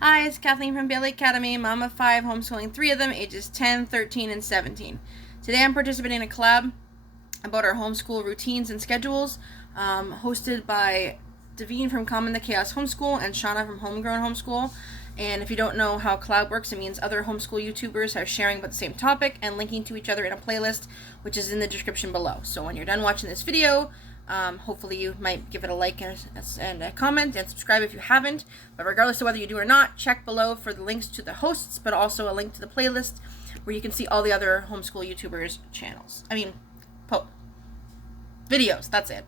Hi, it's Kathleen from Bailey Academy, mom of 5, homeschooling 3 of them, ages 10, 13, and 17. Today I'm participating in a collab about our homeschool routines and schedules, hosted by Davine from Common the Chaos Homeschool and Shauna from Homegrown Homeschool. And if you don't know how collab works, it means other homeschool YouTubers are sharing about the same topic and linking to each other in a playlist, which is in the description below. So when you're done watching this video, hopefully you might give it a like and a comment and subscribe if you haven't. But regardless of whether you do or not, check below for the links to the hosts, but also a link to the playlist where you can see all the other homeschool YouTubers' channels. Videos, that's it.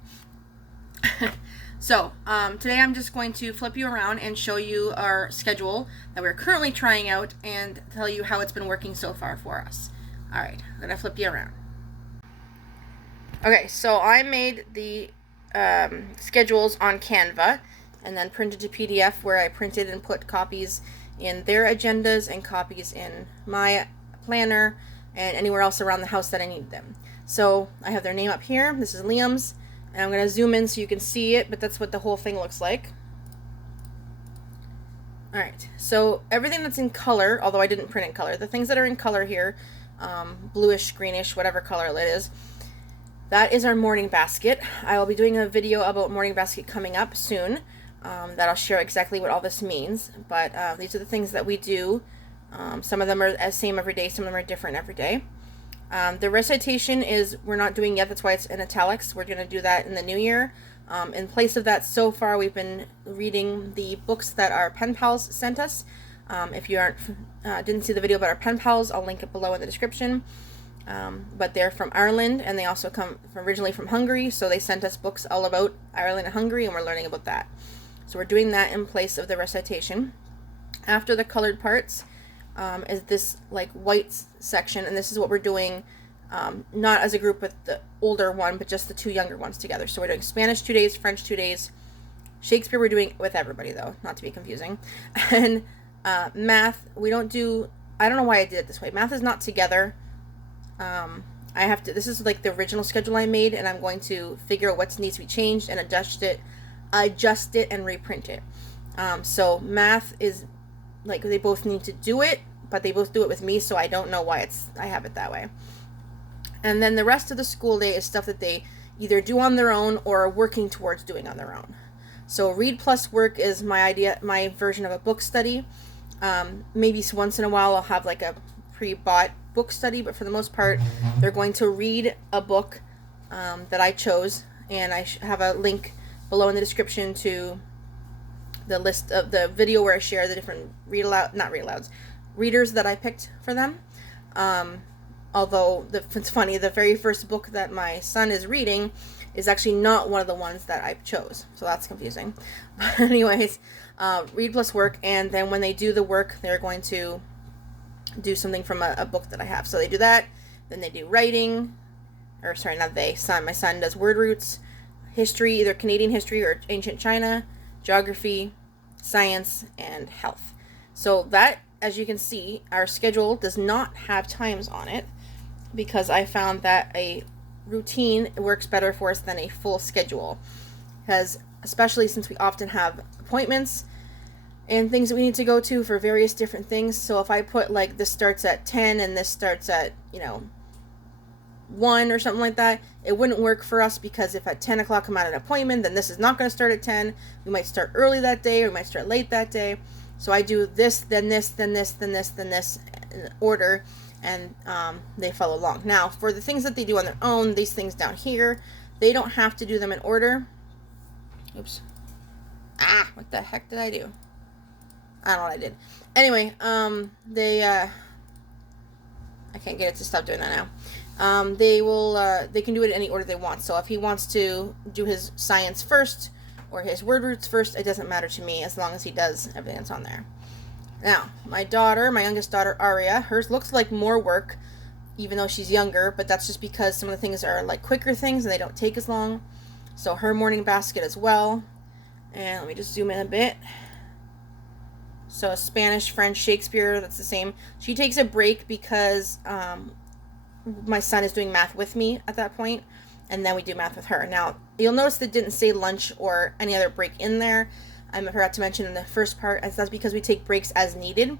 So, today I'm just going to flip you around and show you our schedule that we're currently trying out and tell you how it's been working so far for us. Alright, I'm going to flip you around. Okay, so I made the schedules on Canva and then printed to PDF where I printed and put copies in their agendas and copies in my planner and anywhere else around the house that I need them. So I have their name up here. This is Liam's, and I'm going to zoom in so you can see it, but that's what the whole thing looks like. Alright, so everything that's in color, although I didn't print in color, the things that are in color here, bluish, greenish, whatever color it is, that is our morning basket. I will be doing a video about morning basket coming up soon that I'll share exactly what all this means. But these are the things that we do. Some of them are the same every day. Some of them are different every day. The recitation is we're not doing yet. That's why it's in italics. We're going to do that in the new year. In place of that, so far we've been reading the books that our pen pals sent us. If you didn't see the video about our pen pals, I'll link it below in the description. But they're from Ireland, and they also come originally from Hungary, so they sent us books all about Ireland and Hungary, and we're learning about that. So we're doing that in place of the recitation. After the colored parts is this like white section, and this is what we're doing, not as a group with the older one, but just the two younger ones together. So we're doing Spanish 2 days, French 2 days, Shakespeare we're doing with everybody though, not to be confusing, and math we don't do. I don't know why I did it this way. Math is not together. I have to, this is like the original schedule I made, and I'm going to figure out what needs to be changed and adjust it and reprint it. So math is like, they both need to do it, but they both do it with me, so I don't know why I have it that way. And then the rest of the school day is stuff that they either do on their own or are working towards doing on their own. So read plus work is my version of a book study. Maybe once in a while I'll have like a pre-bought book study, but for the most part they're going to read a book that I chose, and I have a link below in the description to the list of the video where I share the different readers that I picked for them. Although it's funny, the very first book that my son is reading is actually not one of the ones that I chose, so that's confusing. But anyways, read plus work, and then when they do the work they're going to do something from a book that I have. So they do that, then they do writing, or sorry, not they, my son does word roots, history, either Canadian history or ancient China, geography, science, and health. So that, as you can see, our schedule does not have times on it, because I found that a routine works better for us than a full schedule, because especially since we often have appointments and things that we need to go to for various different things. So if I put like this starts at 10 and this starts at 1 or something like that, it wouldn't work for us, because if at 10 o'clock I'm at an appointment, then this is not going to start at 10. We might start early that day, or we might start late that day. So I do this, then this, then this, then this, then this in order, and they follow along. Now for the things that they do on their own, these things down here, they don't have to do them in order. Oops. What the heck did I do? I don't know what I did. Anyway, I can't get it to stop doing that now. They can do it in any order they want. So if he wants to do his science first or his word roots first, it doesn't matter to me as long as he does everything that's on there. Now, my youngest daughter, Aria, hers looks like more work, even though she's younger, but that's just because some of the things are like quicker things and they don't take as long. So her morning basket as well. And let me just zoom in a bit. So Spanish, French, Shakespeare, that's the same. She takes a break because my son is doing math with me at that point, and then we do math with her. Now, you'll notice that it didn't say lunch or any other break in there. I forgot to mention in the first part, as that's because we take breaks as needed.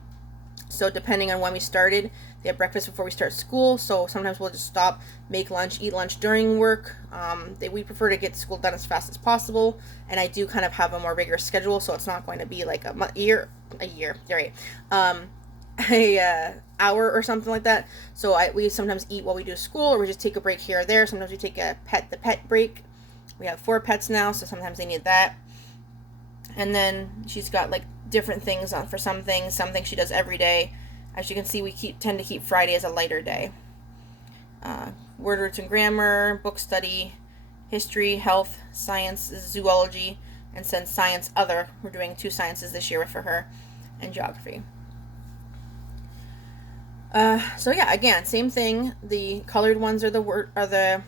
So depending on when we started, they have breakfast before we start school. So sometimes we'll just stop, make lunch, eat lunch during work. We prefer to get school done as fast as possible. And I do kind of have a more rigorous schedule, so it's not going to be like a year, you're right, hour or something like that. So we sometimes eat while we do school, or we just take a break here or there. Sometimes we take the pet break. We have 4 pets now, so sometimes they need that. And then she's got like different things on for some things she does every day. As you can see, we tend to keep Friday as a lighter day. Word roots and grammar, book study, history, health, science, zoology, and since science other, we're doing 2 sciences this year for her, and geography. So yeah, again, same thing. The colored ones are the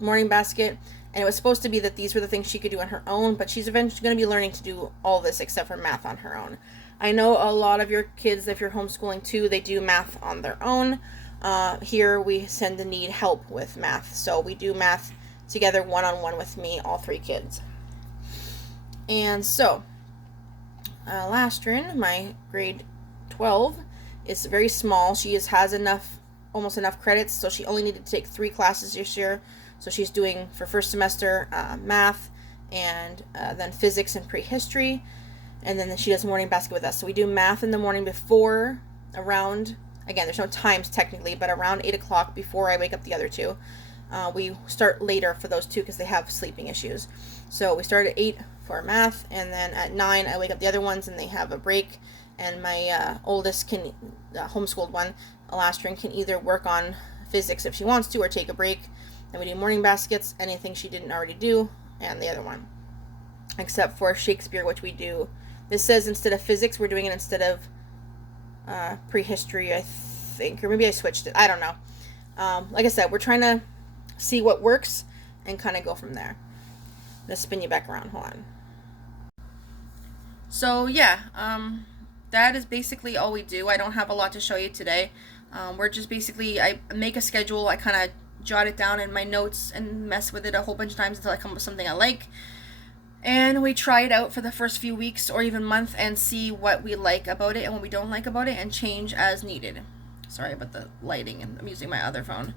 morning basket. And it was supposed to be that these were the things she could do on her own, but she's eventually going to be learning to do all this except for math on her own. I know a lot of your kids, if you're homeschooling too, they do math on their own. Here we tend to need help with math, so we do math together one-on-one with me, all 3 kids. And so, Lastrin, my grade 12, is very small. She has almost enough credits, so she only needed to take 3 classes this year. So she's doing, for first semester, math, and then physics and prehistory, and then she does morning basket with us. So we do math in the morning before, around, again, there's no times technically, but around 8 o'clock before I wake up the other 2. We start later for those 2 because they have sleeping issues. So we start at 8 for math, and then at 9 I wake up the other ones and they have a break, and my oldest can, homeschooled one, Alastrin, can either work on physics if she wants to or take a break. Then we do morning baskets, anything she didn't already do, and the other one. Except for Shakespeare, which we do. This says instead of physics, we're doing it instead of prehistory, I think. Or maybe I switched it. I don't know. Like I said, we're trying to see what works and kind of go from there. I'm going to spin you back around. Hold on. So, yeah. That is basically all we do. I don't have a lot to show you today. We're just basically, I make a schedule. I kind of jot it down in my notes and mess with it a whole bunch of times until I come up with something I like. And we try it out for the first few weeks or even month and see what we like about it and what we don't like about it, and change as needed. Sorry about the lighting, and I'm using my other phone.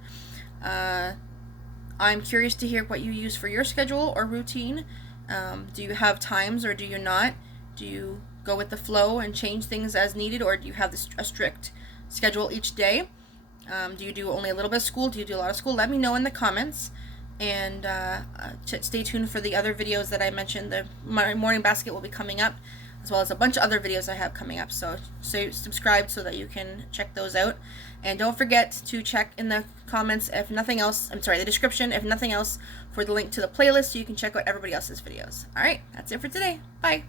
I'm curious to hear what you use for your schedule or routine. Do you have times or do you not? Do you go with the flow and change things as needed, or do you have a strict schedule each day? Do you do only a little bit of school? Do you do a lot of school? Let me know in the comments. And stay tuned for the other videos that I mentioned. The morning basket will be coming up, as well as a bunch of other videos I have coming up. So subscribe so that you can check those out. And don't forget to check in the comments, if nothing else, the description, if nothing else, for the link to the playlist so you can check out everybody else's videos. Alright, that's it for today. Bye.